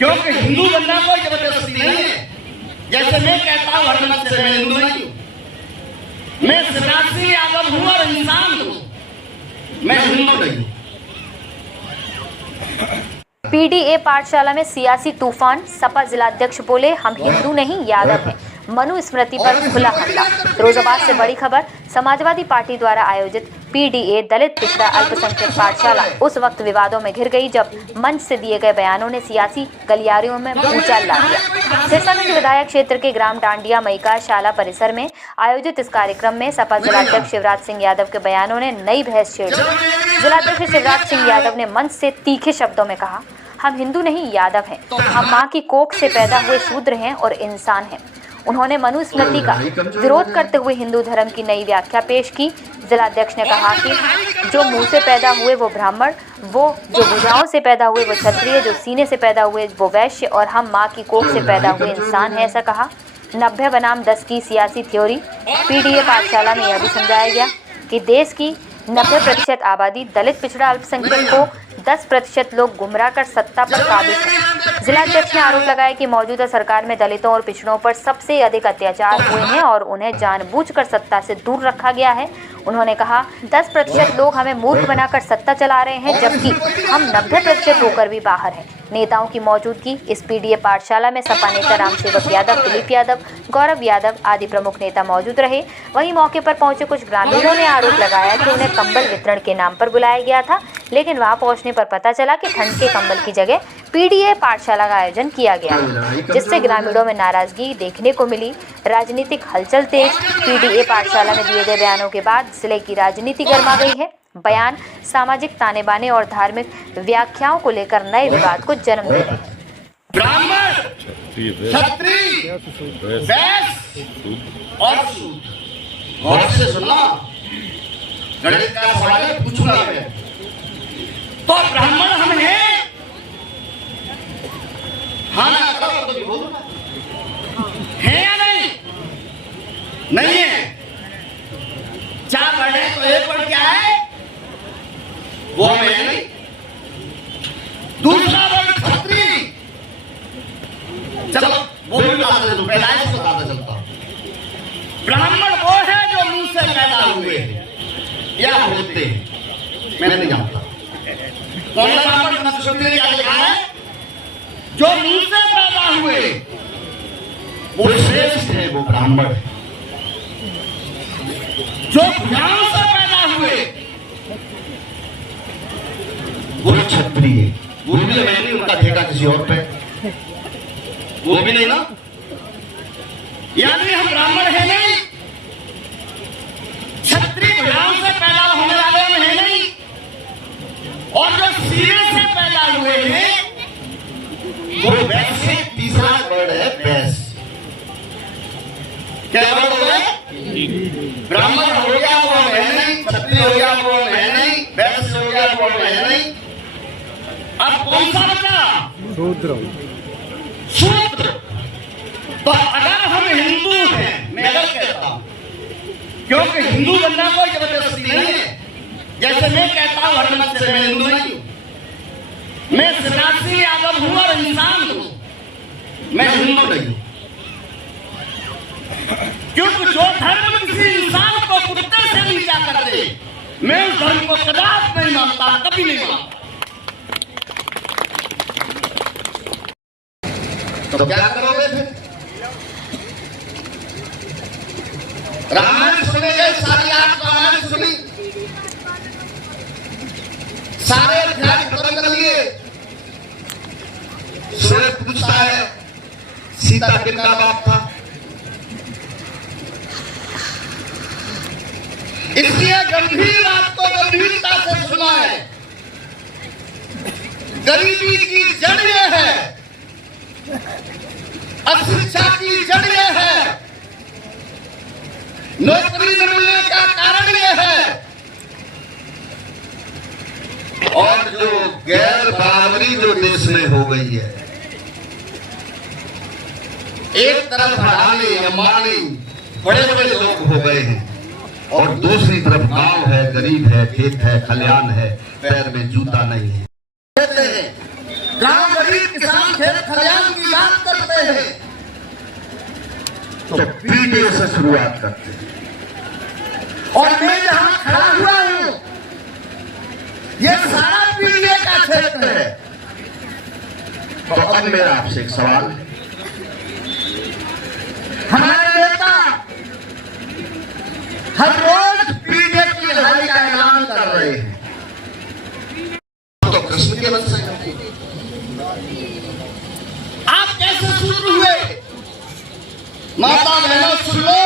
क्योंकि हिंदू बनना कोई जबरदस्ती नहीं है। जैसे मैं कहता हूँ हर मन से मैं हिंदू नहीं हूँ, मैं शिवराज सिंह यादव हूँ और इंसान हूँ, मैं हिंदू नहीं हूँ। पीडीए पाठशाला में सियासी तूफान, सपा जिलाध्यक्ष बोले हम हिंदू नहीं यादव हैं। मनु स्मृति पर खुला हमला। फिरोजाबाद से बड़ी खबर। समाजवादी पार्टी द्वारा आयोजित पीडीए दलित पिछड़ा अल्पसंख्यक पाठशाला उस वक्त विवादों में घिर गई जब मंच से दिए गए बयानों ने सियासी गलियारियों में भूचाल ला दिया। सिरसागंज विधायक क्षेत्र के ग्राम डांडिया मईका शाला परिसर में आयोजित इस कार्यक्रम में सपा जिलाध्यक्ष शिवराज सिंह यादव के बयानों ने नई बहस छेड़ दी। जिलाध्यक्ष शिवराज सिंह यादव ने मंच से तीखे शब्दों में कहा, हम हिंदू नहीं यादव हैं, हम माँ की कोख से पैदा हुए शूद्र हैं और इंसान हैं। उन्होंने मनु स्मृति का विरोध करते हुए हिंदू धर्म की नई व्याख्या पेश की। जिलाध्यक्ष ने कहा कि जो मुंह से पैदा हुए वो ब्राह्मण, वो जो भुजाओं से पैदा हुए वो क्षत्रिय, जो सीने से पैदा हुए वो वैश्य और हम माँ की कोख से पैदा हुए इंसान है, ऐसा कहा। 90 बनाम 10 की सियासी थ्योरी। पीडीए पाठशाला में यह भी समझाया गया कि देश की 90% आबादी दलित पिछड़ा अल्पसंख्यक को 10% लोग गुमराह कर सत्ता पर काबिज हैं। जिलाध्यक्ष ने आरोप लगाया कि मौजूदा सरकार में दलितों और पिछड़ों पर सबसे अधिक अत्याचार हुए हैं और उन्हें जानबूझकर सत्ता से दूर रखा गया है। उन्होंने कहा 10% लोग हमें मूर्ख बनाकर सत्ता चला रहे हैं, जबकि हम 90% होकर भी बाहर हैं। नेताओं की मौजूदगी। इस पीडीए पाठशाला में सपा नेता रामसेवक यादव, दिलीप यादव, गौरव यादव आदि प्रमुख नेता मौजूद रहे। वहीं मौके पर पहुंचे कुछ ग्रामीणों ने आरोप लगाया कि उन्हें कंबल वितरण के नाम पर बुलाया गया था, लेकिन वहां पहुंचने पर पता चला कि ठंड के कंबल की जगह पीडीए पाठशाला का आयोजन किया गया है, जिससे ग्रामीणों में नाराजगी देखने को मिली। राजनीतिक हलचल तेज। पीडीए पाठशाला में दिए गए बयानों के बाद जिले की राजनीति गर्मा गई है। बयान सामाजिक ताने बाने और धार्मिक व्याख्याओं को लेकर नए विवाद को जन्म दे रहे हैं। ब्राह्मण, क्षत्रिय, वैश्य और शूद्र। गौर से सुनना, गणित का सवाल है, पूछना है। तो ब्राह्मण हम हैं? हाँ ना करो तो बोलो, है या नहीं? नहीं है। 4 वर्ड है तो 1 वर्ड क्या है? वो मैं नहीं। दूसरा वर्ड क्षत्रिय, चलो वो भी बता दो, पैदाइश को बता चलता। ब्राह्मण वो है जो मुंह से पैदा हुए या होते, मैं नहीं जानता कौन सा ब्राह्मण। क्षत्रिय क्या लिखा है? जो मुंह से पैदा हुए वो श्रेष्ठ है, वो ब्राह्मण। जो भुजाओं से पैदा हुए वो क्षत्रिय। वो भी तो नहीं, उनका ठेका किसी और पे, वो भी नहीं ना। यानी हम ब्राह्मण है नहीं, क्षत्रिय भुजाओं से पैदा होने वाले हम है नहीं, और जो सीने से पैदा हुए हैं वो वैसे। तीसरा वर्ड है वैश्य। क्या वर्ड हो गया? ब्राह्मण हो गया वो है नहीं, क्षत्रिय हो गया वो है नहीं, वैश्य हो गया वो है नहीं। अब कौन सा बचा? शूद्र। शूद्र। तो अगर हम हिंदू हैं, मैं अगर कहता हूं, क्योंकि हिंदू बनना कोई जबरदस्ती नहीं है। जैसे मैं कहता हूं हर मन से मैं हिंदू नहीं हूं, मैं शिवराज सिंह यादव हूं और इंसान हूं, मैं हिंदू नहीं हूं। क्योंकि जो धर्म किसी इंसान को कुत्ते से नीचा कर दे, मैं उस धर्म को कदापि नहीं मानता, कभी नहीं मानता। तो क्या करोगे फिर? रामायण सुने गए, सारी 8 रामायण सुनी, सारे अध्याय खत्म कर लिए। सूरज पूछता है सीता किनका बाप था? इसलिए गंभीर बात को गंभीरता से सुना है। गरीबी की जड़ ये है, अशिक्षा की जड़ ये है, नौकरी न मिलने का कारण ये है, और जो गैर बराबरी जो देश में हो गई है, एक तरफ अडानी अंबानी बड़े बड़े लोग हो गए हैं और दूसरी तरफ गांव है, गरीब है, खेत है, खलियान है, पैर में जूता नहीं है। कहते हैं गांव गरीब किसान खेत खलियान की बात करते हैं तो पीने से शुरुआत करते हैं। और मैं जहां खड़ा हुआ हूं ये सारा पीने का क्षेत्र है। तो अब मेरा आपसे एक सवाल है, हमारे नेता हर रोज पीने की लड़ाई का ऐलान कर रहे हैं, तो कृष्ण के वंश हैं। आप कैसे शूद्र हुए? माता बहनों सुन लो,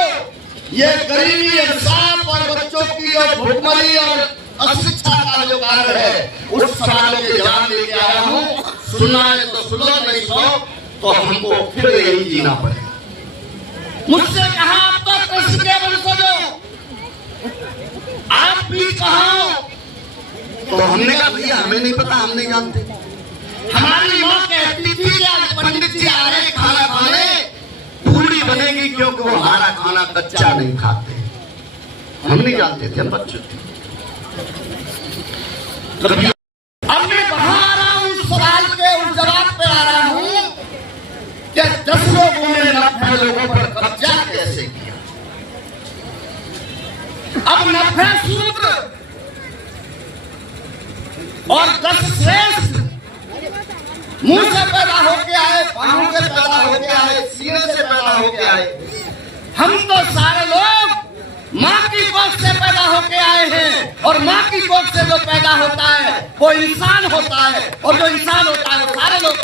ये गरीबी, अभिशाप और बच्चों की जो भुखमरी और अशिक्षा का जो कार्य है, उस सवालों के जवाब लेके आया हूं। सुनना है तो सुनो, नहीं सुनो तो हमको फिर यही जीना पड़ेगा। मुझसे कहा आप तो कृष्ण के वंशज हो, आप भी कहा, तो हमने कहा भैया हमें नहीं पता, हम नहीं जानते। हमारी माँ कहती थी कि आज पंडित जी आ रहे खाना खाने, पूरी बनेगी क्योंकि वो हमारा खाना कच्चा नहीं खाते। हम नहीं जानते थे, हम बच्चे थे। अब मैं वहां आ रहा हूं, उस सवाल के उस जवाब पे आ रहा हूं कि 10 लोगों ने 90 लोगों पर कब्जा कैसे किया। अब 90 सूत्र और 10 श्रेष्ठ मुंह से पैदा होके आए, बाहों से पैदा होके आए, सीने से पैदा होके आए। हम तो सारे लोग माँ की कोख से पैदा होके आए हैं, और माँ की कोख से जो पैदा होता है वो इंसान होता है, और जो इंसान होता है वो सारे लोग